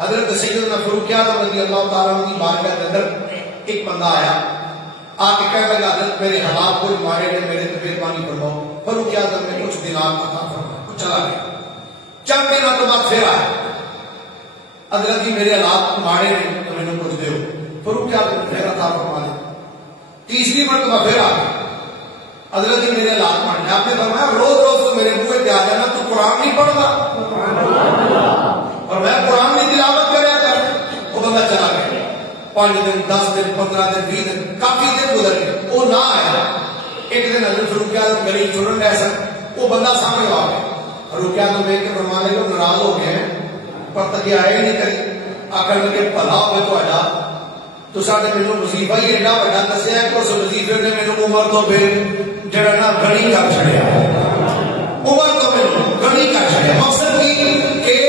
حضرت سیدنا فاروق اعظم رضی اللہ تعالیٰ عنہ کی بارگاہ کے اندر ایک بندہ آیا، آ کے کہنے لگا حضرت میرے حالات کوئی ماڑے نے، میرے طبیعت پانی فرماؤ۔ فاروق اعظم نے کچھ دینار عطا فرمایا، کچھ چلا گیا۔ چند دنوں کے بعد پھر آیا، حضرت جی میرے حالات ماڑے نے تو میں نے کچھ دے۔ فاروق اعظم نے پھر عطا فرما دیا۔ تیسری مرتبہ پھر آ گیا، حضرت جی میرے حالات ماڑے۔ آپ نے فرمایا روز روز تو میرے منہ پہ آ جانا، تو قرآن نہیں پڑھتا اور میں قرآن کی تلاوت کریا کر۔ وہ بندہ چلا گیا، 5 دن 10 دن 15 دن 20 دن کافی دن گزر گئے، وہ نہ آیا۔ ایک دن حضرت فاروق اعظم گلی چڑن رہے سن، وہ بندہ سامنے آ گیا۔ فاروق اعظم دیکھ کے فرمانے کو ناراض ہو گئے ہیں، پر تک آئے ہی نہیں کرے۔ آخر میں کہ بھلا ہوئے تو اڈا تو سارے میرے وظیفہ ہی ایڈا وڈا دسیا کہ اس وظیفے نے میرے عمر تو پھر جڑا نا گھڑی کر چڑیا، عمر تو میرے گھڑی کر چڑیا۔ مقصد کی کہ